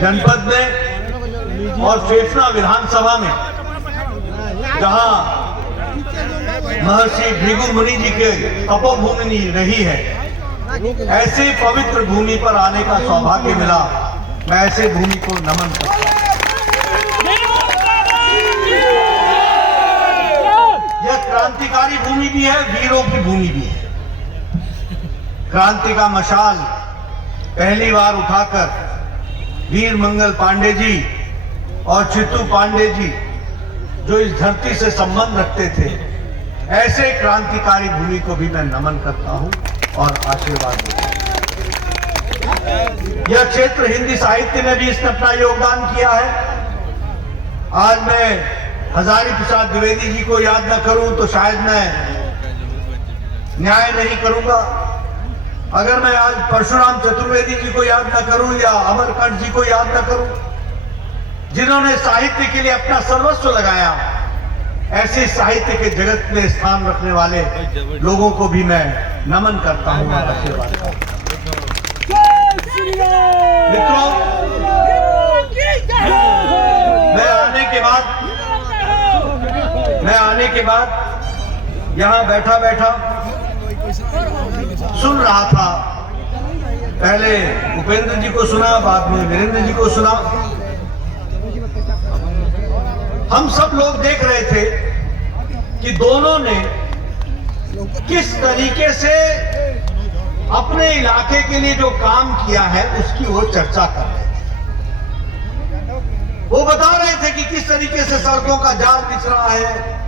जनपद में और फेफना विधानसभा में जहां महर्षि भृगु मुनि जी के तपोभूमि रही है, ऐसे पवित्र भूमि पर आने का सौभाग्य मिला। मैं ऐसे भूमि को नमन करता हूं। यह क्रांतिकारी भूमि भी है, वीरों की भूमि भी है। क्रांति का मशाल पहली बार उठाकर वीर मंगल पांडे जी और चित्तू पांडे जी जो इस धरती से संबंध रखते थे, ऐसे क्रांतिकारी भूमि को भी मैं नमन करता हूं और आशीर्वाद देता हूं। यह क्षेत्र हिंदी साहित्य में भी इसने अपना योगदान किया है। आज मैं हजारी प्रसाद द्विवेदी जी को याद न करूं तो शायद मैं न्याय नहीं करूंगा। अगर मैं आज परशुराम चतुर्वेदी जी को याद न करूं या अमरकंठ जी को याद न करूं, जिन्होंने साहित्य के लिए अपना सर्वस्व लगाया, ऐसे साहित्य के जगत में स्थान रखने वाले लोगों को भी मैं नमन करता हूं और आशीर्वाद करता हूं। मित्रों, मैं आने के बाद यहां बैठा बैठा सुन रहा था। पहले उपेंद्र जी को सुना, बाद में वीरेंद्र जी को सुना। हम सब लोग देख रहे थे कि दोनों ने किस तरीके से अपने इलाके के लिए जो काम किया है उसकी वो चर्चा कर रहे थे। वो बता रहे थे कि किस तरीके से सड़कों का जाल बिछ रहा है,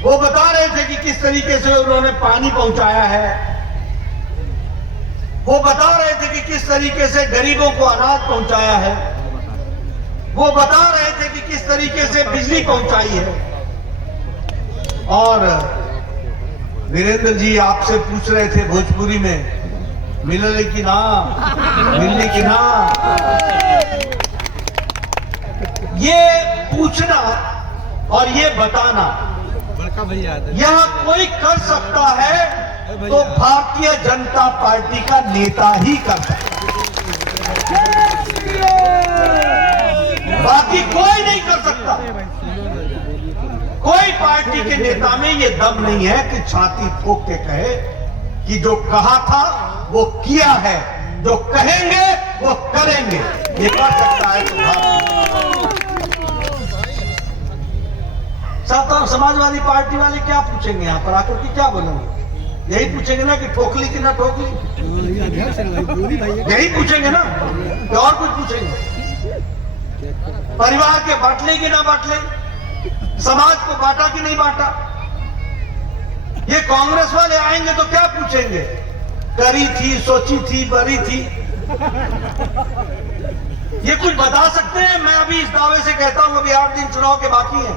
वो बता रहे थे कि किस तरीके से उन्होंने पानी पहुंचाया है, वो बता रहे थे कि किस तरीके से गरीबों को अनाज पहुंचाया है, वो बता रहे थे कि किस तरीके से बिजली पहुंचाई है। और वीरेंद्र जी आपसे पूछ रहे थे भोजपुरी में, मिलने की ना, मिलने की ना। ये पूछना और ये बताना यह कोई कर सकता है तो भारतीय जनता पार्टी का नेता ही कर सकता है, बाकी कोई नहीं कर सकता। कोई पार्टी के नेता में ये दम नहीं है कि छाती ठोक के कहे कि जो कहा था वो किया है, जो कहेंगे वो करेंगे। ये कर सकता है तो समाजवादी पार्टी वाले क्या पूछेंगे यहाँ पर आकर के, क्या बोलेंगे? यही पूछेंगे ना कि ठोकली कि ना ठोकली, यही पूछेंगे ना, कि और कुछ पूछेंगे? परिवार के बांटले कि ना बांटले, समाज को बांटा कि नहीं बांटा? ये कांग्रेस वाले आएंगे तो क्या पूछेंगे? करी थी, सोची थी, बरी थी। ये कुछ बता सकते हैं? मैं अभी इस दावे से कहता हूं, अभी 8 दिन चुनाव के बाकी हैं।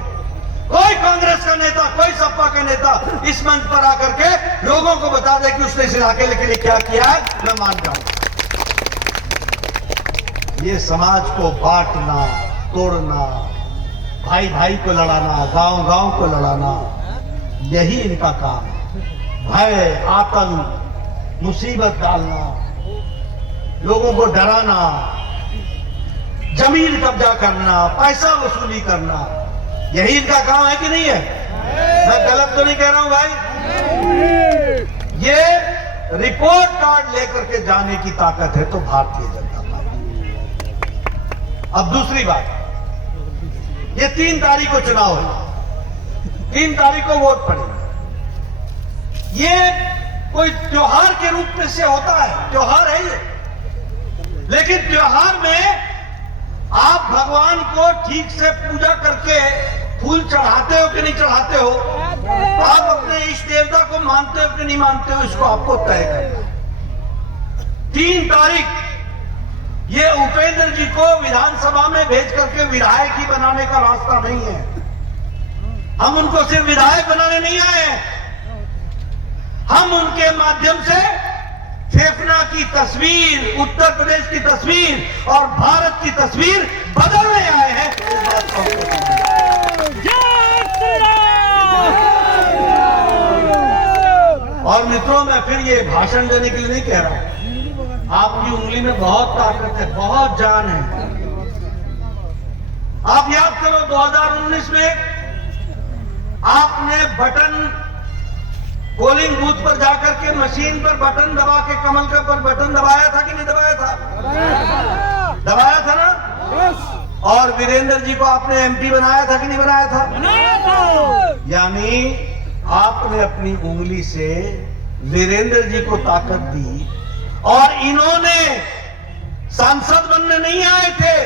कोई कांग्रेस का नेता, कोई सपा का नेता इस मंच पर आकर के लोगों को बता दे कि उसने इस इलाके के लिए क्या किया है, मैं मान जाऊं। ये समाज को बांटना, तोड़ना, भाई भाई को लड़ाना, गांव गांव को लड़ाना, यही इनका काम है। भय, आतंक, मुसीबत डालना, लोगों को डराना, जमीन कब्जा करना, पैसा वसूली करना, यही इनका काम है कि नहीं है? मैं गलत तो नहीं कह रहा हूं भाई? ये रिपोर्ट कार्ड लेकर के जाने की ताकत है तो भारतीय जनता पार्टी। अब दूसरी बात, ये 3 तारीख को चुनाव है, 3 तारीख को वोट पड़ेगा। ये कोई त्योहार के रूप में से होता है, त्योहार है ये, लेकिन त्योहार में आप भगवान को ठीक से पूजा करके फूल चढ़ाते हो कि नहीं चढ़ाते हो, आप अपने इष्ट देवता को मानते हो कि नहीं मानते हो, इसको आपको तय करना। 3 तारीख ये उपेंद्र जी को विधानसभा में भेज करके विधायक ही बनाने का रास्ता नहीं है। हम उनको सिर्फ विधायक बनाने नहीं आए हैं, हम उनके माध्यम से फेफना की तस्वीर, उत्तर प्रदेश की तस्वीर और भारत की तस्वीर बदलने आए हैं। और मित्रों, मैं फिर ये भाषण देने के लिए नहीं कह रहा हूं, आपकी उंगली में बहुत ताकत है, बहुत जान है। आप याद करो 2019 में आपने बटन पोलिंग बूथ पर जाकर के मशीन पर बटन दबा के कमल का पर बटन दबाया था कि नहीं दबाया था? दबाया था ना। और वीरेंद्र जी को आपने एमपी बनाया था कि नहीं बनाया था? यानी आपने अपनी उंगली से वीरेंद्र जी को ताकत दी। और इन्होंने सांसद बनने नहीं आए थे,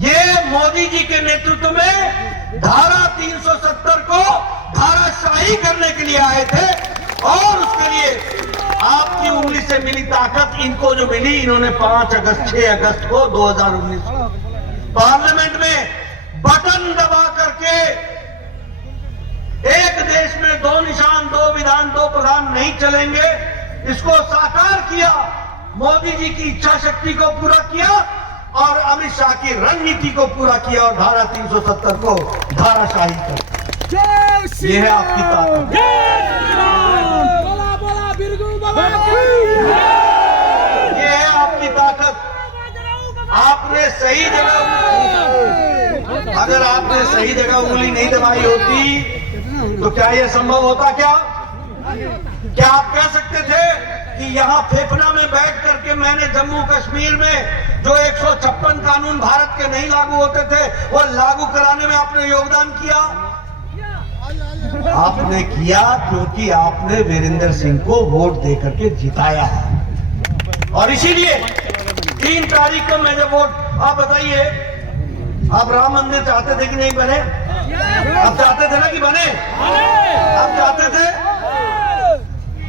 ये मोदी जी के नेतृत्व में धारा 370 को धाराशाही करने के लिए आए थे। और उसके लिए आपकी उंगली से मिली ताकत इनको जो मिली, इन्होंने 6 अगस्त को 2019 पार्लियामेंट में बटन दबा करके एक देश में 2 निशान 2 विधान 2 प्रधान नहीं चलेंगे, इसको साकार किया। मोदी जी की इच्छा शक्ति को पूरा किया और अमित शाह की रणनीति को पूरा किया और धारा 370 को धाराशाही कर। ये है आपकी ताकत। ये है आपकी ताकत। आपने सही जगह, अगर आपने सही जगह उंगली नहीं दबाई होती तो क्या यह संभव होता? क्या आप कह सकते थे कि यहां फेफना में बैठ करके मैंने जम्मू कश्मीर में जो 156 कानून भारत के नहीं लागू होते थे वो लागू कराने में आपने योगदान किया? आपने किया क्योंकि आपने वीरेंद्र सिंह को वोट देकर के जिताया। और इसीलिए 3 तारीख को मैं जब वोट, आप बताइए, आप राम मंदिर चाहते थे कि नहीं बने? आप चाहते थे ना कि बने? आप चाहते थे?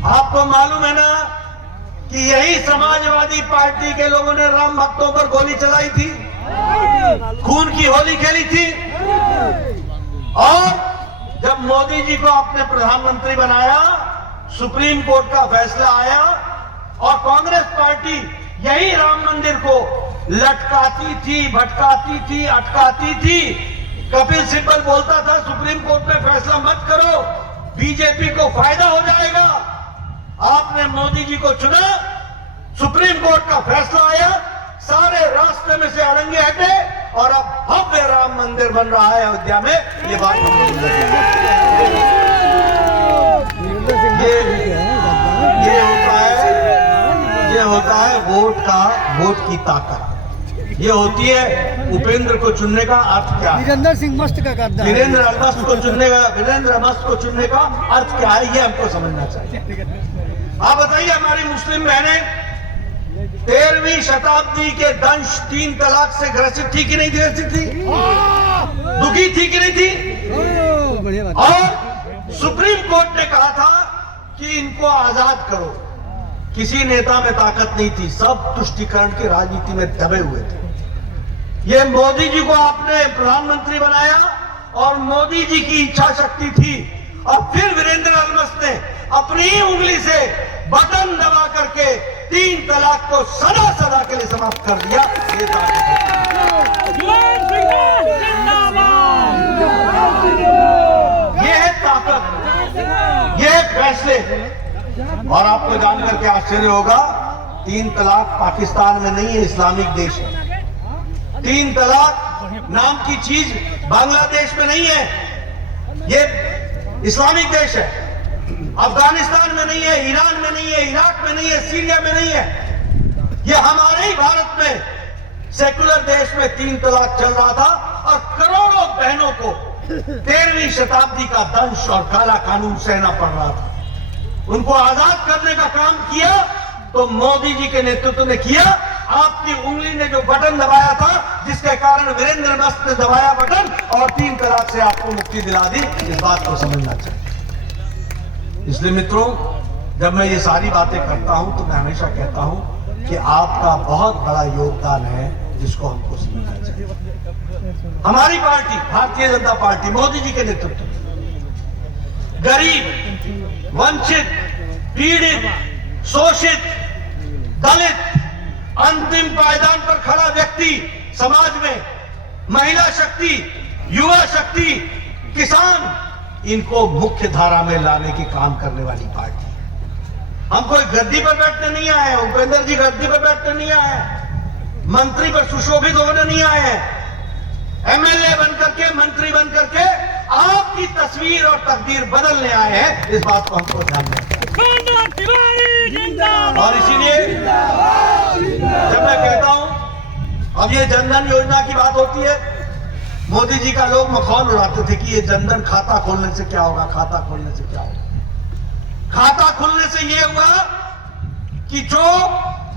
आपको मालूम है ना कि यही समाजवादी पार्टी के लोगों ने राम भक्तों पर गोली चलाई थी, खून की होली खेली थी। और जब मोदी जी को आपने प्रधानमंत्री बनाया, सुप्रीम कोर्ट का फैसला आया और कांग्रेस पार्टी यही राम मंदिर को लटकाती थी, भटकाती थी, अटकाती थी। कपिल सिब्बल बोलता था सुप्रीम कोर्ट में फैसला मत करो, बीजेपी को फायदा हो जाएगा। आपने मोदी जी को चुना, सुप्रीम कोर्ट का फैसला आया, सारे रास्ते में से अड़ंगे हटे और अब भव्य राम मंदिर बन रहा है अयोध्या में। ये बात ये होता है वोट की ताकत। ये होती है उपेंद्र को चुनने का अर्थ क्या है? वीरेंद्र सिंह मस्त का करता है। वीरेंद्र मस्त को चुनने का अर्थ क्या है, ये हमको समझना चाहिए। आप बताइए, हमारी मुस्लिम बहनें 13वीं शताब्दी के दंश 3 तलाक से ग्रसित थी कि नहीं ग्रसित थी? दुखी थी कि नहीं थी? और सुप्रीम कोर्ट ने कहा था कि इनको आजाद करो। किसी नेता में ताकत नहीं थी, सब तुष्टीकरण की राजनीति में दबे हुए थे। ये मोदी जी को आपने प्रधानमंत्री बनाया और मोदी जी की इच्छा शक्ति थी। और फिर वीरेंद्र अलमस्त ने अपनी ही उंगली से बटन दबा करके 3 तलाक को सदा के लिए समाप्त कर दिया। ये ताकत है, ये है ताकत, ये है फैसले। और आपको जान करके आश्चर्य होगा, 3 तलाक पाकिस्तान में नहीं है, इस्लामिक देश है। 3 तलाक नाम की चीज बांग्लादेश में नहीं है, ये इस्लामिक देश है। अफगानिस्तान में नहीं है, ईरान में नहीं है, इराक में नहीं है, सीरिया में नहीं है। ये हमारे ही भारत में सेकुलर देश में 3 तलाक चल रहा था और करोड़ों बहनों को 13वीं शताब्दी का दंश और काला कानून सहना पड़ रहा था। उनको आजाद करने का काम किया तो मोदी जी के नेतृत्व ने किया। आपकी उंगली ने जो बटन दबाया था, जिसके कारण वीरेंद्र मस्त ने दबाया बटन और 3 तलाक से आपको मुक्ति दिला दी। इस बात को समझना चाहिए। इसलिए मित्रों, जब मैं ये सारी बातें करता हूं तो मैं हमेशा कहता हूं कि आपका बहुत बड़ा योगदान है, जिसको हमको समझना चाहिए। हमारी पार्टी भारतीय जनता पार्टी मोदी जी के नेतृत्व में गरीब, वंचित, पीड़ित, शोषित, दलित, अंतिम पायदान पर खड़ा व्यक्ति, समाज में महिला शक्ति, युवा शक्ति, किसान, इनको मुख्य धारा में लाने की काम करने वाली पार्टी। हम कोई गद्दी पर बैठने नहीं आए हैं, उपेंद्र जी गद्दी पर बैठने नहीं आए हैं, मंत्री पर सुशोभित होने नहीं आए हैं। एमएलए बनकर के, मंत्री बनकर के आपकी तस्वीर और तकदीर बदलने आए हैं। इस बात को हमको ध्यान में और इसीलिए जब मैं कहता हूं, अब ये जनधन योजना की बात होती है, मोदी जी का लोग मखौल उड़ाते थे कि ये जनधन खाता खोलने से क्या होगा, खाता खोलने से क्या होगा। खाता खुलने से ये हुआ कि जो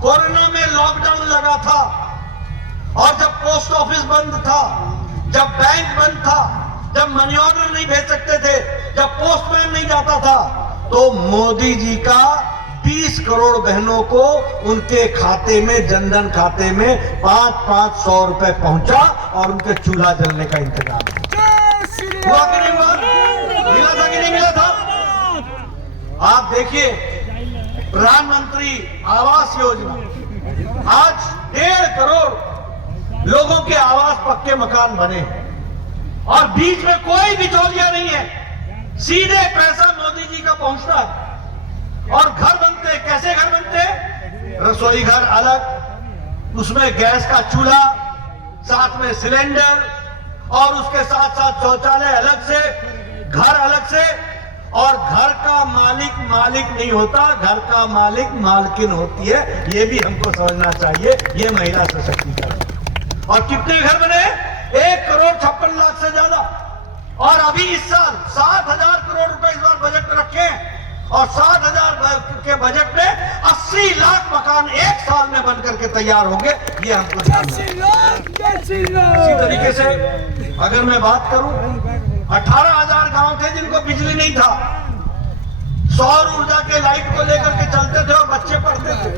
कोरोना में लॉकडाउन लगा था और जब पोस्ट ऑफिस बंद था, जब बैंक बंद था, जब मनी ऑर्डर नहीं भेज सकते थे, जब पोस्टमैन नहीं जाता था, तो मोदी जी का 20 करोड़ बहनों को उनके खाते में, जनधन खाते में 500 रुपए पहुंचा और उनके चूल्हा जलने का इंतजाम हुआ कि नहीं हुआ? मिला था कि नहीं मिला था? आप देखिए प्रधानमंत्री आवास योजना, आज 1.5 करोड़ लोगों के आवास, पक्के मकान बने और बीच में कोई बिचौलिया नहीं है, सीधे पैसा मोदी जी का पहुंचता है। और घर बनते, कैसे घर बनते? रसोई घर अलग, उसमें गैस का चूल्हा, साथ में सिलेंडर और उसके साथ साथ शौचालय अलग से, घर अलग से। और घर का मालिक मालिक नहीं होता, घर का मालिक मालकिन होती है। ये भी हमको समझना चाहिए। ये महिला सशक्तिकरण। और कितने घर बने? 1,56,00,000 से ज्यादा। और अभी इस साल 7,000 करोड़ रुपए इस बार बजट में रखे हैं और 7,000 के बजट में 80 लाख मकान एक साल में बनकर के तैयार होंगे। ये हमको ध्यान रखना। इसी तरीके से अगर मैं बात करूं, 18,000 गांव थे जिनको बिजली नहीं था, सौर ऊर्जा के लाइट को लेकर के चलते थे और बच्चे पढ़ते थे।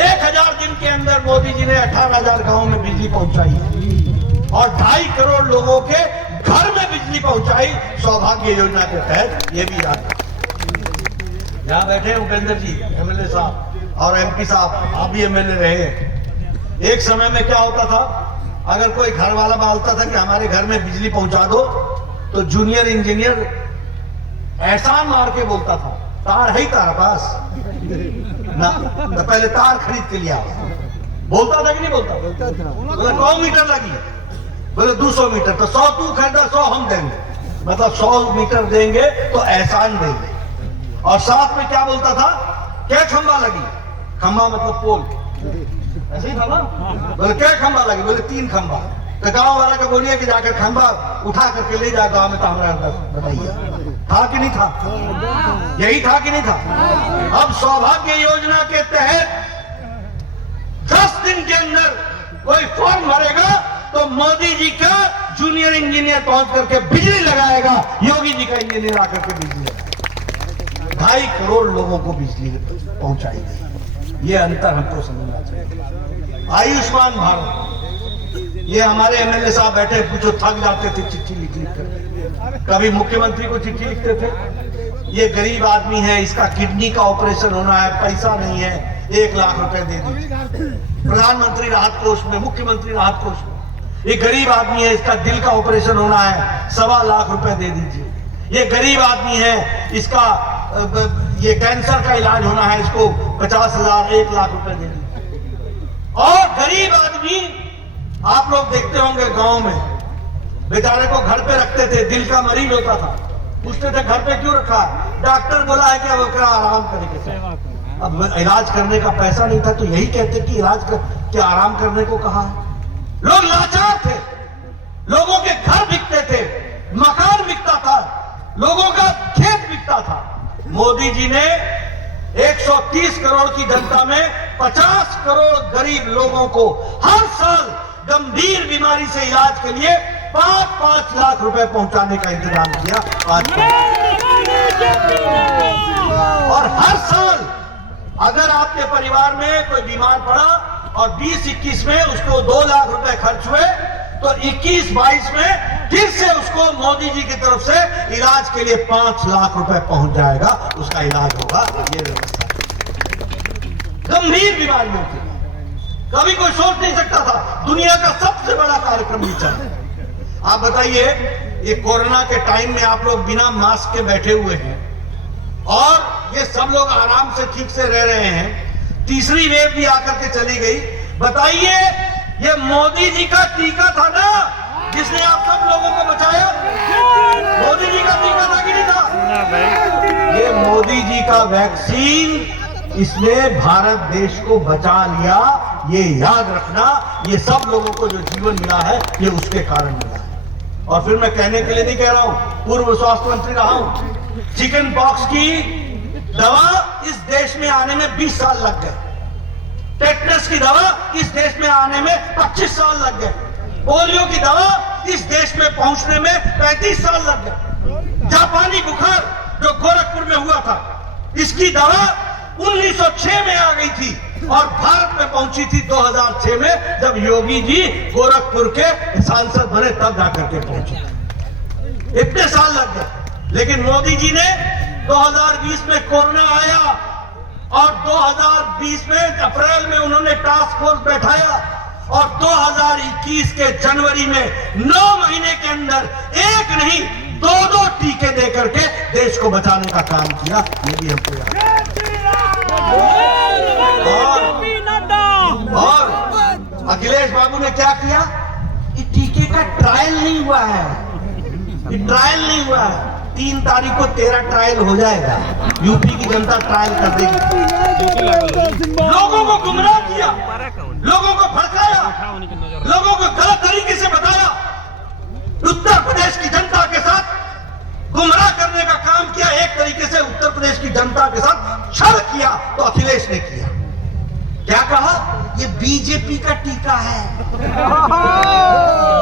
1,000 दिन के अंदर मोदी जी ने 18,000 गांव में बिजली पहुंचाई और 2.5 करोड़ लोगों के घर में बिजली पहुंचाई सौभाग्य योजना के तहत। ये भी याद। यहां बैठे उपेंद्र जी एमएलए साहब और एमपी साहब, आप भी एमएलए रहे। एक समय में क्या होता था, अगर कोई घर वाला बोलता था कि हमारे घर में बिजली पहुंचा दो, तो जूनियर इंजीनियर एहसान मार के बोलता था, तार है ही तारा पास ना, तो पहले तार खरीद के लिया। बोलता था कि नहीं बोलता? बोले 100 मीटर लगी, बोले 200 मीटर, तो 100 तू खरीदा, 100 हम देंगे, मतलब 100 मीटर देंगे तो एहसान देंगे। और साथ में क्या बोलता था? क्या खंबा लगी? खंबा मतलब पोल, ऐसे ही था ना? बोले क्या खंबा लगी? बोले 3 खंबा। तो गांव वाला का बोलिए कि जाकर खंबा उठा करके ले जाए गांव में, तो हमारा बताइए था कि नहीं था? यही था कि नहीं था? अब सौभाग्य योजना के तहत 10 दिन के अंदर कोई फॉर्म भरेगा तो मोदी जी का जूनियर इंजीनियर पहुंच करके बिजली लगाएगा, योगी जी का इंजीनियर आकर के बिजली लगाएगा। 2.5 करोड़ लोगों को बिजली पहुंचाई गई। ये अंतर हमको समझना चाहिए। आयुष्मान भारत, ये हमारे एमएलए साहब बैठे, पूछो थक जाते थे चिट्ठी लिख कर, कभी मुख्यमंत्री को चिट्ठी लिखते थे, ये गरीब आदमी है, इसका किडनी का ऑपरेशन होना है, पैसा नहीं है, 1 लाख रुपए दे दीजिए प्रधानमंत्री राहत कोष में, मुख्यमंत्री राहत कोष में। ये गरीब आदमी है, इसका दिल का ऑपरेशन होना है, 1.25 लाख रुपए दे दीजिए। ये गरीब आदमी है, इसका ये कैंसर का इलाज होना है, इसको 50,000, 1 लाख रुपए दे दीजिए। और गरीब आदमी आप लोग देखते होंगे गांव में, बेचारे को घर पे रखते थे, दिल का मरीज होता था, पूछते थे घर पे क्यों रखा? डॉक्टर बोला है कि अब ओकरा आराम करेंगे। अब इलाज करने का पैसा नहीं था, तो यही कहते कि इलाज के आराम करने को कहा है। लोग लाचार थे, लोगों के घर बिकते थे, मकान बिकता था, लोगों का खेत बिकता था। मोदी जी ने 130 करोड़ की जनता में 50 करोड़ गरीब लोगों को हर साल गंभीर बीमारी से इलाज के लिए 5-5 लाख रुपए पहुंचाने का इंतजाम किया। और हर साल अगर आपके परिवार में कोई बीमार पड़ा और 20-21 में उसको 2 लाख रुपए खर्च हुए, तो 21-22 में फिर से उसको मोदी जी की तरफ से इलाज के लिए 5 लाख रुपए पहुंच जाएगा, उसका इलाज होगा। ये व्यवस्था गंभीर बीमारियों की कभी कोई सोच नहीं सकता था। दुनिया का सबसे बड़ा कार्यक्रम ये चल। आप बताइए, ये कोरोना के टाइम में आप लोग बिना मास्क के बैठे हुए हैं और ये सब लोग आराम से ठीक से रह रहे हैं, तीसरी वेव भी आकर के चली गई। बताइए, ये मोदी जी का टीका था ना जिसने आप सब लोगों को बचाया? मोदी जी का टीका था कि नहीं था? ये मोदी जी का वैक्सीन, इसने भारत देश को बचा लिया। ये याद रखना, ये सब लोगों को जो जीवन मिला है ये उसके कारण मिला है। और फिर मैं कहने के लिए नहीं कह रहा हूं, पूर्व स्वास्थ्य मंत्री रहा हूं। चिकन पॉक्स की दवा इस देश में आने में 20 साल लग गए। टेटनस की दवा इस देश में आने में 25 साल लग गए। पोलियो की दवा इस देश में पहुंचने में 35 साल लग गए। जापानी बुखार जो गोरखपुर में हुआ था, इसकी दवा 1906 में आ गई थी और भारत में पहुंची थी 2006 में, जब योगी जी गोरखपुर के सांसद बने, तब जाकर के पहुंचे। इतने साल लग गए। लेकिन मोदी जी ने 2020 में कोरोना आया और 2020 में अप्रैल में उन्होंने टास्क फोर्स बैठाया और 2021 के जनवरी में 9 महीने के अंदर एक नहीं 2 टीके देकर के देश को बचाने का काम किया। ये भी हमको याद है। और अखिलेश बाबू ने क्या किया? ये टीके का ट्रायल नहीं हुआ है, ये ट्रायल नहीं हुआ है। 3 तारीख को 13 ट्रायल हो जाएगा। यूपी की जनता ट्रायल कर देगी। लोगों को गुमराह किया, लोगों को भड़काया, लोगों को गलत तरीके से बताया, उत्तर प्रदेश की जनता के साथ गुमराह करने का काम किया। एक तरीके से उत्तर प्रदेश की जनता के साथ छल किया तो अखिलेश ने किया। क्या कहा? ये बीजेपी का टीका है,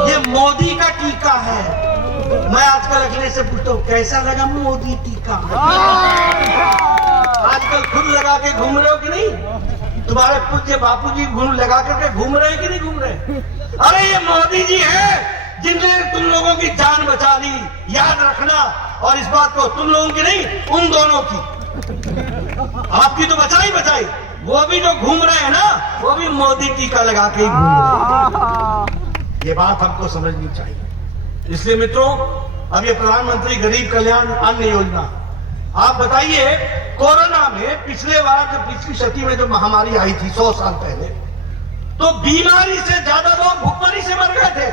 ये मोदी का टीका है। मैं आजकल अखिलेश से पूछता हूँ, कैसा लगा मोदी टीका? आजकल खुद लगा के घूम रहे हो कि नहीं? तुम्हारे पूज्य बापूजी घूम लगा करके घूम रहे हैं कि नहीं घूम रहे? अरे ये मोदी जी है जिनने तुम लोगों की जान बचा ली, याद रखना। और इस बात को तुम लोगों की नहीं, उन दोनों की। आपकी तो बचाई बचाई, वो भी जो घूम रहे हैं ना, वो भी मोदी टीका लगा के ही घूम रहे हैं। ये बात हमको समझनी चाहिए। इसलिए मित्रों, अब ये प्रधानमंत्री गरीब कल्याण अन्न योजना, आप बताइए, कोरोना में पिछले बार जो पिछली सदी में जो महामारी आई थी 100 साल पहले, तो बीमारी से ज्यादा लोग भुखमरी से मर गए थे।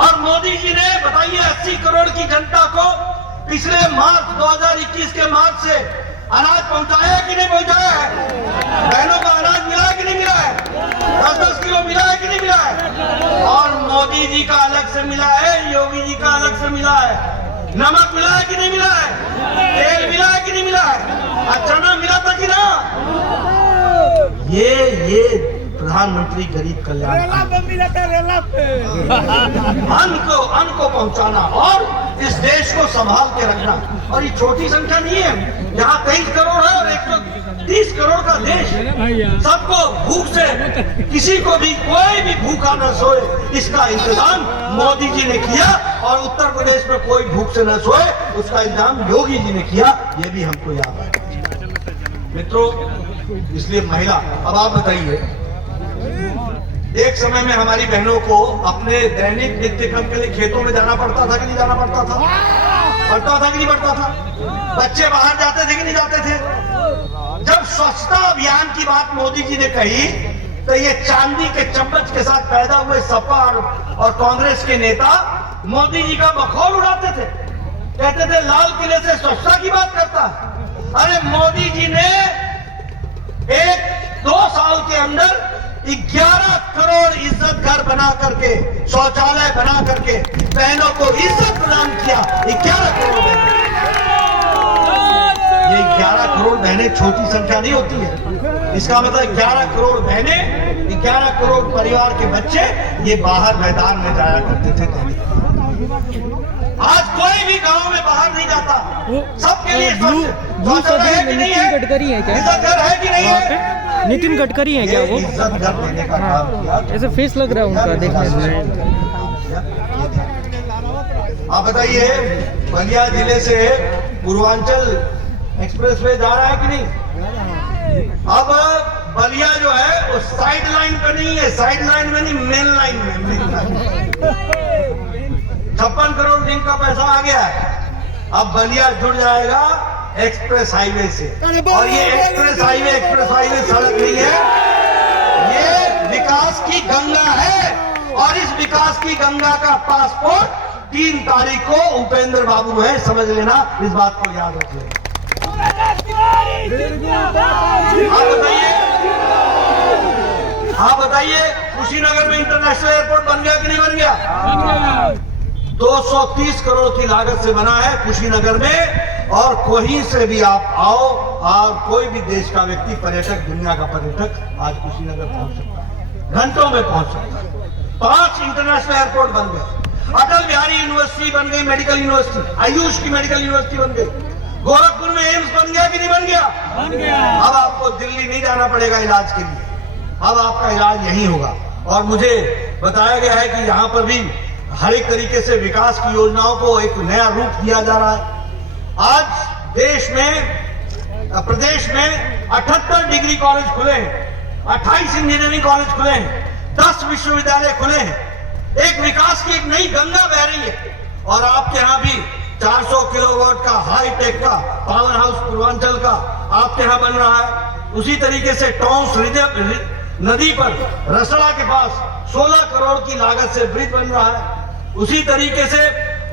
और मोदी जी ने बताइए 80 करोड़ की जनता को पिछले मार्च 2021 के मार्च से अनाज पहुंचाया कि नहीं पहुंचाया है? बहनों का अनाज मिला है कि नहीं मिला है? 10-10 किलो मिला है कि नहीं मिला है? और मोदी जी का अलग से मिला है, योगी जी का अलग से मिला है। नमक मिला है कि नहीं मिला है? तेल मिला है कि नहीं मिला है? चना मिला था कि ना? ये प्रधानमंत्री गरीब कल्याण अन्न को पहुंचाना और इस देश को संभाल के रखना। और ये छोटी संख्या नहीं है, यहाँ 23 करोड़ है और 130 करोड़ का देश, सबको भूख से, किसी को भी कोई भी भूखा न सोए, इसका इंतजाम मोदी जी ने किया। और उत्तर प्रदेश में कोई भूख से न सोए, उसका इंतजाम योगी जी ने किया। ये भी हमको याद है मित्रों। इसलिए महिला, अब आप बताइए, एक समय में हमारी बहनों को अपने दैनिक नित्य क्रम के लिए खेतों में जाना पड़ता था कि नहीं जाना पड़ता था? पड़ता था कि नहीं पड़ता था? बच्चे बाहर जाते थे कि नहीं जाते थे? जब स्वच्छता अभियान की बात मोदी जी ने कही, तो ये चांदी के चम्मच के साथ पैदा हुए सपा और कांग्रेस के नेता मोदी जी का बखौल उड़ाते थे। कहते थे लाल किले से स्वच्छता की बात करता है। अरे मोदी जी ने 2 साल के अंदर 11 करोड़ इज्जत घर बना करके, शौचालय बना करके बहनों को इज्जत प्रदान किया। 11 करोड़ बहनें, ये 11 करोड़ बहनें छोटी संख्या नहीं होती है। इसका मतलब 11 करोड़ बहनें, 11 करोड़ परिवार के बच्चे ये बाहर मैदान में जाया करते थे। आज कोई भी गांव में बाहर नहीं जाता, सबके लिए शौचालय है कि नहीं है? गडकरी है क्या? इज्जत घर है कि नहीं है? नितिन गडकरी है क्या वो? इज्जत घर देने का काम किया। ऐसे फेस लग रहा है उनका देखने में। आप बताइए, बलिया जिले से पूर्वांचल एक्सप्रेसवे जा रहा है कि नहीं? अब बलिया जो है वो साइड लाइन पे नहीं है, साइड लाइन में नहीं, मेन लाइन में, मेन लाइन। 56 करोड़ जिनका पैसा आ गया है। अब बलिया जुड़ जाएगा एक्सप्रेस हाईवे से। और ये एक्सप्रेस हाईवे सड़क नहीं है, ये विकास की गंगा है। और इस विकास की गंगा का पासपोर्ट 3 तारीख को उपेंद्र बाबू है, समझ लेना, इस बात को याद रख लेना। हाँ बताइए, कुशीनगर में इंटरनेशनल एयरपोर्ट बन गया कि नहीं बन गया? 230 करोड़ की लागत से बना है कुशीनगर में। और कहीं से भी आप आओ और कोई भी देश का व्यक्ति, पर्यटक, दुनिया का पर्यटक आज कुशीनगर पहुंच सकता है, घंटों में पहुंच सकता है। 5 इंटरनेशनल एयरपोर्ट बन गए, अटल बिहारी यूनिवर्सिटी बन गई, मेडिकल यूनिवर्सिटी, आयुष की मेडिकल यूनिवर्सिटी बन गई, गोरखपुर में एम्स बन गया कि नहीं बन गया? बन गया। अब आपको दिल्ली नहीं जाना पड़ेगा इलाज के लिए, अब आपका इलाज यहीं होगा। और मुझे बताया गया है कि यहाँ पर भी हर एक तरीके से विकास की योजनाओं को एक नया रूप दिया जा रहा है। आज देश में, प्रदेश में 78 डिग्री कॉलेज खुले हैं, 28 इंजीनियरिंग कॉलेज खुले हैं, 10 विश्वविद्यालय खुले हैं। एक विकास की एक नई गंगा बह रही है। और आपके यहाँ भी 400 किलोवाट का हाईटेक का पावर हाउस पूर्वांचल का आपके यहाँ बन रहा है। उसी तरीके से टॉन्स नदी पर रसड़ा के पास 16 करोड़ की लागत से ब्रिज बन रहा है। उसी तरीके से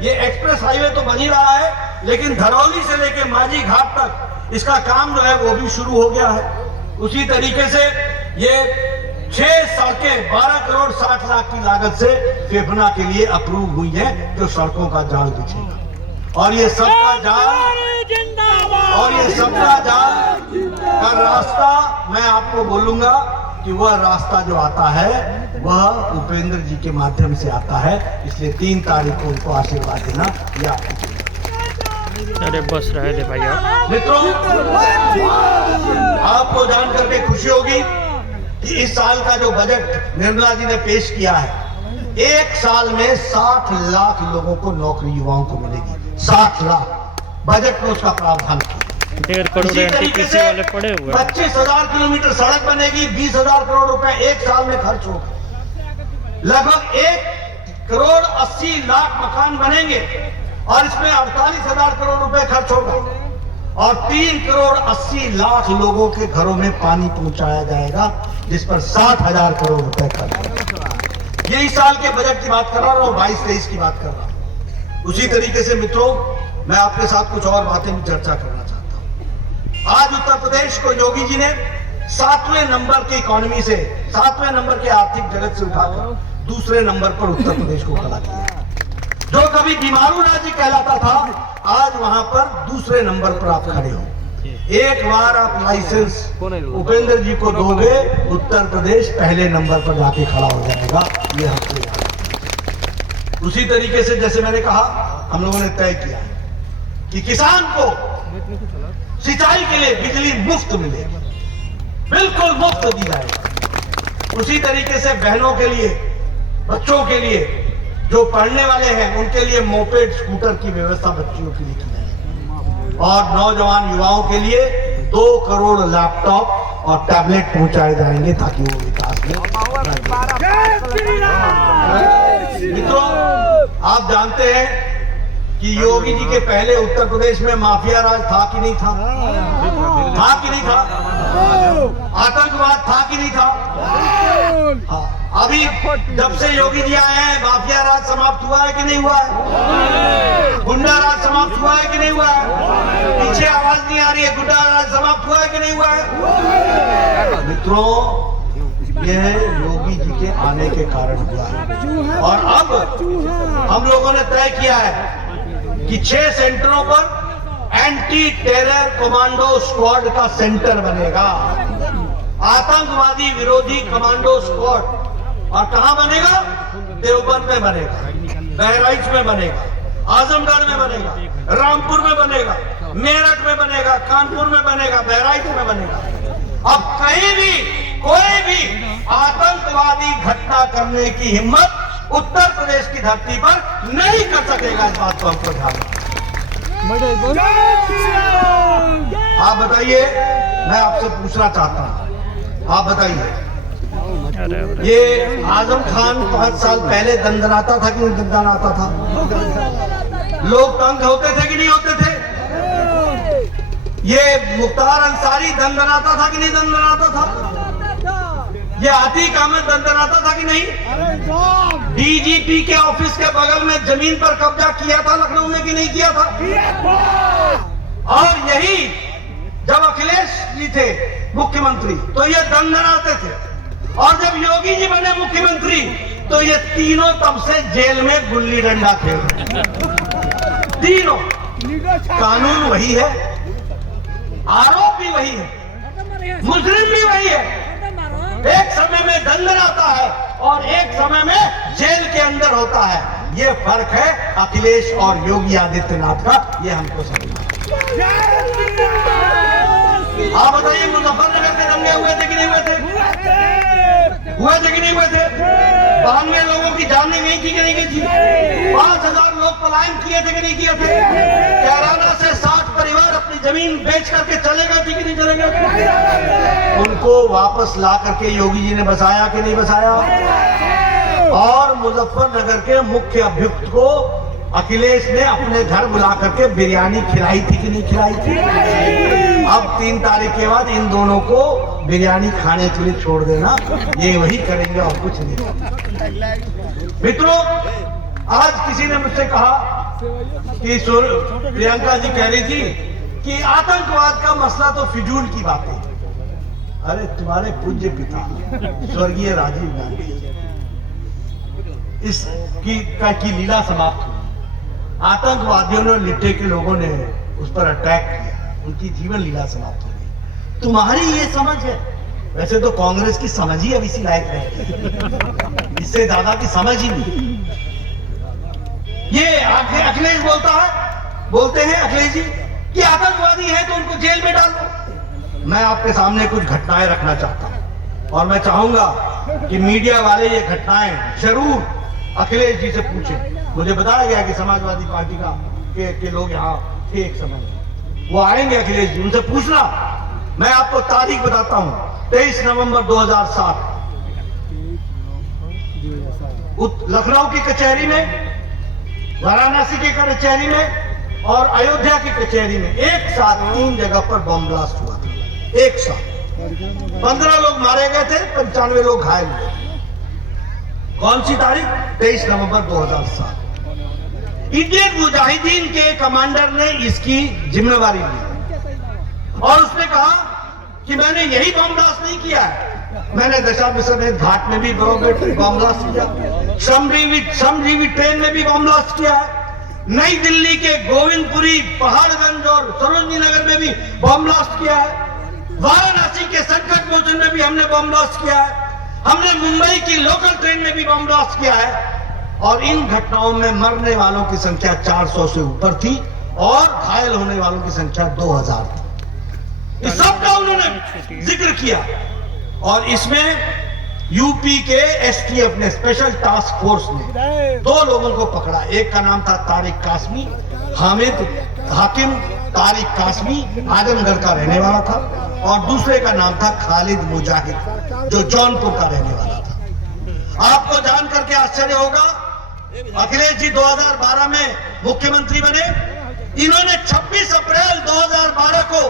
ये एक्सप्रेस हाईवे तो बन ही रहा है, लेकिन धरौली से लेकर माझी घाट तक इसका काम जो है वो भी शुरू हो गया है। उसी तरीके से ये 6 सड़कें 12 करोड़ 60 लाख की लागत से फेफना के लिए अप्रूव हुई है, जो सड़कों का जाल बिछेगा। और ये सबका जाल का रास्ता मैं आपको बोलूंगा कि वह रास्ता जो आता है वह उपेंद्र जी के माध्यम से आता है। इसलिए 3 तारीख को उनको आशीर्वाद देना या अरे बस रहे दे भाई आप। मित्रों, आपको जान करके खुशी होगी कि इस साल का जो बजट निर्मला जी ने पेश किया है, 1 साल में 60 लाख लोगों को नौकरी युवाओं को मिलेगी। 60 लाख बजट में उसका प्रावधान किया। 1.5 करोड़ एनटीपीसी वाले पड़े हुए। 25,000 किलोमीटर सड़क बनेगी, 20,000 करोड़ रुपए 1 साल में खर्च होगा। लगभग 1 करोड़ 80 लाख मकान बनेंगे और इसमें 48,000 करोड़ रुपए खर्च होगा। और 3 करोड़ 80 लाख लोगों के घरों में पानी पहुंचाया जाएगा, जिस पर 60,000 करोड़ रुपए खर्च होगा। ये इस साल के बजट की बात कर रहा हूं, 22-23 की बात कर रहा हूं। उसी तरीके से मित्रों, मैं आपके साथ कुछ और बातें भी चर्चा करना चाहता हूं। आज उत्तर प्रदेश को योगी जी ने 7वें नंबर की इकोनॉमी से, 7वें नंबर के आर्थिक जगत से उठाकर दूसरे नंबर पर उत्तर प्रदेश को खड़ा किया। जो कभी बीमारू राज्य कहलाता था, आज वहां पर दूसरे नंबर पर आप खड़े हो। एक बार आप लाइसेंस उपेंद्र जी को दोगे, उत्तर प्रदेश पहले नंबर पर जाके खड़ा हो जाएगा। ये हमको याद। उसी तरीके से जैसे मैंने कहा, हम लोगों ने तय किया कि किसान को सिंचाई के लिए बिजली मुफ्त मिलेगी, बिल्कुल मुफ्त दी जाएगी। उसी तरीके से बहनों के लिए, बच्चों के लिए, जो पढ़ने वाले हैं उनके लिए मोपेड स्कूटर की व्यवस्था बच्चियों के लिए की जाएगी। और नौजवान युवाओं के लिए 2 करोड़ लैपटॉप और टैबलेट पहुंचाए जाएंगे, ताकि वो विकास में। मित्रों, आप जानते हैं कि योगी जी के पहले उत्तर प्रदेश में माफिया राज था कि नहीं था? था कि नहीं था? आतंकवाद था कि नहीं था? हाँ। अभी जब से योगी जी आए हैं, माफिया राज समाप्त हुआ है कि नहीं हुआ है? गुंडा राज समाप्त हुआ है कि नहीं हुआ है? पीछे आवाज नहीं आ रही है, गुंडा राज समाप्त हुआ है कि नहीं हुआ है? मित्रों, यह योगी जी के आने के कारण हुआ है। और अब हम लोगों ने तय किया है कि 6 सेंटरों पर एंटी टेरर कमांडो स्क्वाड का सेंटर बनेगा, आतंकवादी विरोधी कमांडो स्क्वाड। और कहां बनेगा? देवबंद में बनेगा, बहराइच में बनेगा, आजमगढ़ में बनेगा, रामपुर में बनेगा, मेरठ में बनेगा, कानपुर में बनेगा, बहराइच में बनेगा। अब कहीं भी कोई भी आतंकवादी घटना करने की हिम्मत उत्तर प्रदेश की धरती पर नहीं कर सकेगा। इस बात को हमको ध्यान रखना। आप बताइए, मैं आपसे पूछना चाहता हूं, आप बताइए, ये आजम खान 5 साल पहले दंदनाता था कि नहीं दंदनाता था? लोग तंग होते थे कि नहीं होते थे? ये मुख्तार अंसारी दंदनाता था कि नहीं दंदनाता था? ये आतिक अहमद दंदनाता था कि नहीं? डीजीपी के ऑफिस के बगल में जमीन पर कब्जा किया था लखनऊ में कि नहीं किया था? और यही जब अखिलेश जी थे मुख्यमंत्री तो ये दंदनाते थे, और जब योगी जी बने मुख्यमंत्री तो ये तीनों तब से जेल में गुल्ली डंडा खेल रहे हैं। तीनों। कानून वही है, आरोप भी वही है, मुजरिम भी वही है। एक समय में दंडनाता है और एक समय में जेल के अंदर होता है। ये फर्क है अखिलेश और योगी आदित्यनाथ का, ये हमको समझना। आप बताइए मुजफ्फरनगर में दंगे हुए थे कि नहीं हुए थे? हुए थे कि नहीं हुए थे? 92 लोगों की जानें गई थी कि नहीं गई थी? 5000 लोग पलायन किए थे कि नहीं किए थे? कैराना से 60 परिवार अपनी जमीन बेच करके चले गए थे कि नहीं चले गए? उनको वापस ला करके योगी जी ने बसाया कि नहीं बसाया? और मुजफ्फरनगर के मुख्य अभियुक्त को अखिलेश ने अपने घर बुला करके बिरयानी खिलाई थी कि नहीं खिलाई थी? अब 3 तारीख के बाद इन दोनों को बिरयानी खाने के लिए छोड़ देना, ये वही करेंगे और कुछ नहीं। मित्रों, आज किसी ने मुझसे कहा कि प्रियंका जी कह रही थी कि आतंकवाद का मसला तो फिजूल की बात है। अरे तुम्हारे पूज्य पिता स्वर्गीय राजीव गांधी की लीला समाप्त हुई। आतंकवादियों ने, लिट्टे के लोगों ने उस पर अटैक किया, उनकी जीवन लीला समाप्त हो गई। तुम्हारी ये समझ है? वैसे तो कांग्रेस की समझ ही अब इसी लायक नहीं, इससे ज्यादा की समझ ही नहीं। ये अखिलेश बोलते हैं अखिलेश जी कि आतंकवादी है तो उनको जेल में डाल दो। मैं आपके सामने कुछ घटनाएं रखना चाहता हूं और मैं चाहूंगा कि मीडिया वाले ये घटनाएं जरूर अखिलेश जी से पूछें। मुझे बताया गया कि समाजवादी पार्टी के लोग यहाँ थे एक समय में, वो आएंगे अखिलेश जी, उनसे पूछना। मैं आपको तारीख बताता हूं, 23 नवंबर 2007 लखनऊ की कचहरी में, वाराणसी की कचहरी में और अयोध्या की कचहरी में एक साथ 3 जगह पर बम ब्लास्ट हुआ था। एक साथ 15 लोग मारे गए थे, 95 लोग घायल हुए थे। कौन सी तारीख? 23 नवंबर 2007। इंडियन मुजाहिदीन के कमांडर ने इसकी जिम्मेवारी ली और उसने कहा कि मैंने यही बम ब्लास्ट नहीं किया है, मैंने दशाश्वमेध घाट में भी बम ब्लास्ट किया, श्रमजीवी ट्रेन में भी बम ब्लास्ट किया है, नई दिल्ली के गोविंदपुरी, पहाड़गंज और सरोजनी नगर में भी बम ब्लास्ट किया है, वाराणसी के संकट मोचन में भी हमने बम ब्लास्ट किया है, हमने मुंबई की लोकल ट्रेन में भी बम ब्लास्ट किया है। और इन घटनाओं में मरने वालों की संख्या 400 से ऊपर थी और घायल होने वालों की संख्या 2000 थी। इस सब का उन्होंने जिक्र किया और इसमें यूपी के एसटीएफ ने, स्पेशल टास्क फोर्स ने 2 लोगों को पकड़ा। एक का नाम था तारिक कासमी, हामिद हाकिम तारिक कासमी आजमगढ़ का रहने वाला था, और दूसरे का नाम था खालिद मुजाहिद जो जौनपुर का रहने वाला था। आपको जान करके आश्चर्य होगा, अखिलेश जी 2012 में मुख्यमंत्री बने, इन्होंने 26 अप्रैल 2012 को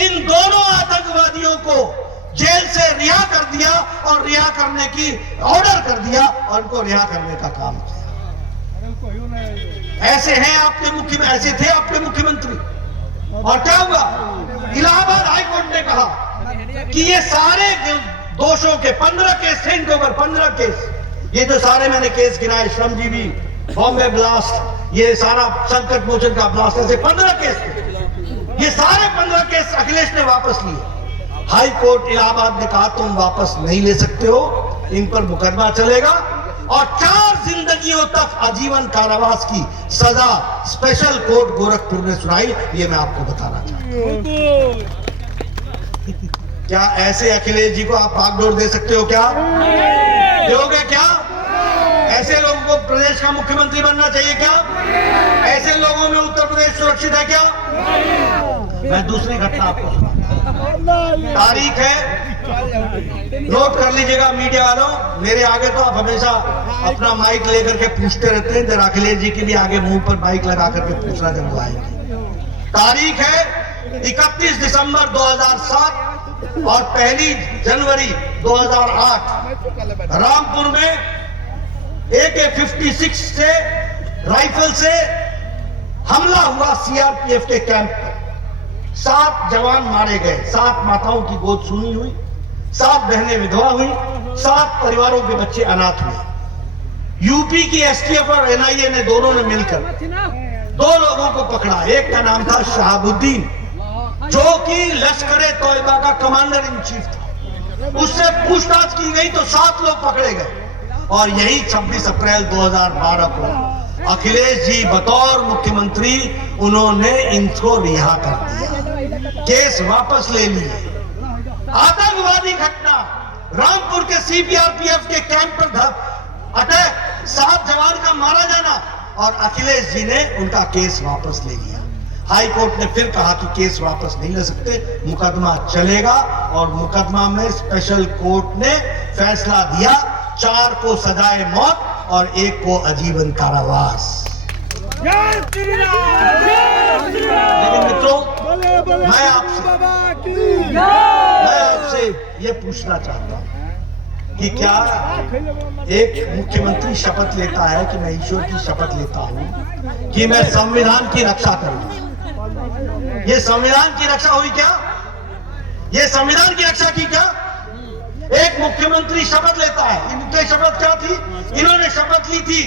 इन दोनों आतंकवादियों को जेल से रिहा कर दिया और रिहा करने की ऑर्डर कर दिया और उनको रिहा करने का काम किया। ऐसे हैं आपके ऐसे थे आपके मुख्यमंत्री। और क्या हुआ? इलाहाबाद हाईकोर्ट ने कहा कि ये सारे दोषों के 15 केस थे इनके ऊपर, 15 केस। ये जो सारे मैंने केस गिनाए, श्रमजीवी, बॉम्बे ब्लास्ट, ये सारा संकट मोचन का ब्लास्ट, ऐसे 15 केस थे। ये सारे 15 केस अखिलेश ने वापस लिए। हाई कोर्ट इलाहाबाद ने कहा तुम वापस नहीं ले सकते हो, इन पर मुकदमा चलेगा और 4 जिंदगियों तक आजीवन कारावास की सजा स्पेशल कोर्ट गोरखपुर ने सुनाई। ये मैं आपको बताना चाहता हूं। क्या ऐसे अखिलेश जी को आप भागदौड़ दे सकते हो? क्या दोगे? क्या ऐसे लोगों को प्रदेश का मुख्यमंत्री बनना चाहिए? क्या ऐसे लोगों में उत्तर प्रदेश सुरक्षित है? क्या? मैं दूसरी घटना आपको सुनाता हूं। तारीख है, नोट कर लीजिएगा मीडिया वालों। मेरे आगे तो आप हमेशा अपना माइक लेकर के पूछते रहते हैं, अखिलेश जी के भी आगे मुंह पर माइक लगा करके पूछना जब वो आएंगे। तारीख है 31 दिसंबर 2007 और 1 जनवरी 2008 रामपुर में AK-56 से राइफल से हमला हुआ सीआरपीएफ के कैंप पर। 7 जवान मारे गए, 7 माताओं की गोद सूनी हुई, 7 बहनें विधवा हुई, 7 परिवारों के बच्चे अनाथ हुए। यूपी की एसटीएफ और एनआईए ने दोनों ने मिलकर 2 लोगों को पकड़ा। एक का नाम था शहाबुद्दीन, जो कि लश्कर-ए-तोयबा का कमांडर इन चीफ था। उससे पूछताछ की गई तो 7 लोग पकड़े गए और यही 26 अप्रैल 2012 को अखिलेश जी बतौर मुख्यमंत्री उन्होंने इनको रिहा कर दिया, केस वापस ले लिए। आतंकवादी घटना, रामपुर के सीआरपीएफ के कैंप पर अटैक, 7 जवान का मारा जाना और अखिलेश जी ने उनका केस वापस ले लिया। हाई कोर्ट ने फिर कहा कि केस वापस नहीं ले सकते, मुकदमा चलेगा और मुकदमा में स्पेशल कोर्ट ने फैसला दिया, 4 को सजाए मौत और 1 को आजीवन कारावास। लेकिन मित्रों, मैं आपसे ये पूछना चाहता हूं कि क्या एक मुख्यमंत्री शपथ लेता है कि मैं ईश्वर की शपथ लेता हूं कि मैं संविधान की रक्षा करूंगा। ये संविधान की रक्षा हुई क्या? ये संविधान की रक्षा की क्या? एक मुख्यमंत्री शपथ लेता है। इनकी शपथ क्या थी? इन्होंने शपथ ली थी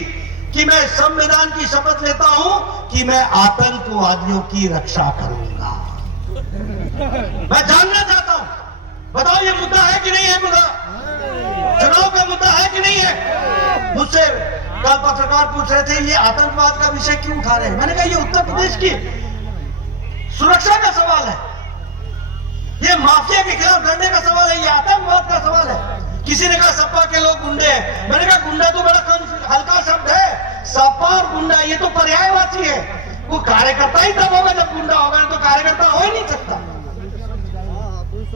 कि मैं संविधान की शपथ लेता हूं कि मैं आतंकवादियों की रक्षा करूंगा। मैं जानना चाहता हूं, बताओ ये मुद्दा है कि नहीं है? मुद्दा चुनाव का मुद्दा है कि नहीं है? मुझसे कल पत्रकार पूछ रहे थे ये आतंकवाद का विषय क्यों उठा रहे हैं। मैंने कहा ये उत्तर प्रदेश की सुरक्षा का सवाल है, ये माफिया के खिलाफ लड़ने का सवाल है, ये आतंकवाद का सवाल है। किसी ने कहा सपा के लोग गुंडे हैं। मैंने कहा गुंडा तो बड़ा हल्का शब्द है, सपा और गुंडा ये तो पर्यायवाची है। वो कार्यकर्ता ही तब होगा जब गुंडा होगा, तो कार्यकर्ता हो ही नहीं सकता।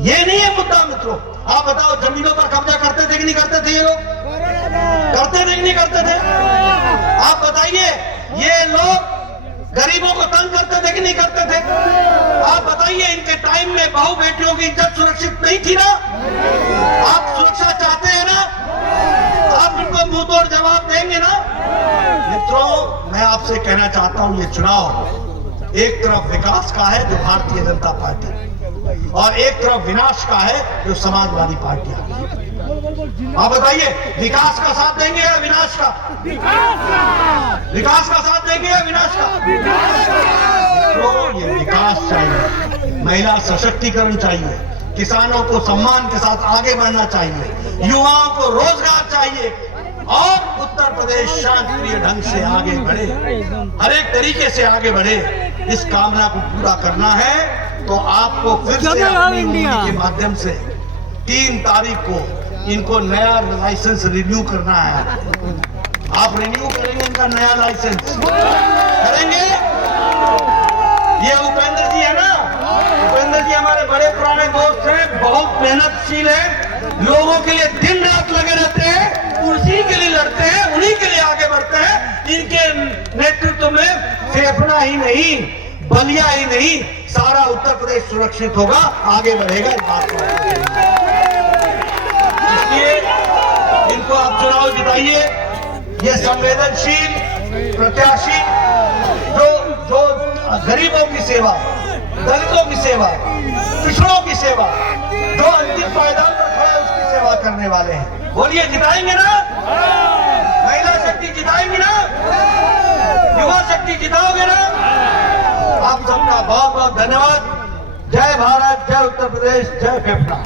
ये नहीं है मुद्दा मित्रों। आप बताओ जमीनों पर कब्जा करते थे कि नहीं करते थे? ये लोग करते थे कि नहीं करते थे? आप बताइए, ये लोग गरीबों को तंग करते थे कि नहीं करते थे? आप बताइए, इनके टाइम में बहू बेटियों की इज्जत सुरक्षित नहीं थी ना? आप सुरक्षा चाहते हैं ना? आप इनको मुंह तोड़ जवाब देंगे ना? मित्रों, मैं आपसे कहना चाहता हूं, ये चुनाव एक तरफ विकास का है जो भारतीय जनता पार्टी, और एक तरफ विनाश का है जो समाजवादी पार्टियां। आप बताइए, विकास का साथ देंगे या विनाश का? विकास का साथ देंगे या विनाश का? तो ये विकास चाहिए, महिला सशक्तिकरण चाहिए, किसानों को सम्मान के साथ आगे बढ़ना चाहिए, युवाओं को रोजगार चाहिए और उत्तर प्रदेश शांतिप्रिय ढंग से आगे बढ़े, हर एक तरीके से आगे बढ़े। इस कामना को पूरा करना है तो आपको फिर से अपनी उंगली के माध्यम से 3 तारीख को इनको नया लाइसेंस रिन्यू करना है। आप रिन्यू करेंगे इनका नया लाइसेंस करेंगे? ये उपेंद्र जी है ना, उपेंद्र जी हमारे बड़े पुराने दोस्त हैं, बहुत मेहनतशील है, लोगों के लिए दिन रात लगे रहते हैं, उसी के लिए लड़ते हैं, उन्हीं के लिए आगे बढ़ते हैं। इनके नेतृत्व में फेफड़ा ही नहीं, बलिया ही नहीं, सारा उत्तर प्रदेश सुरक्षित होगा, आगे बढ़ेगा। इस बात को इसलिए इनको आप चुनाव जिताइए। ये संवेदनशील प्रत्याशी जो गरीबों की सेवा, दलितों की सेवा, पिछड़ों की सेवा, जो अंतिम पायदान पर खड़ा है उसकी सेवा करने वाले हैं। बोलिए, जिताएंगे ना? महिला शक्ति जिताएंगी ना? युवा शक्ति जिताओगे ना? आप सबका बहुत बहुत धन्यवाद। जय भारत, जय उत्तर प्रदेश, जय फेफड़ा।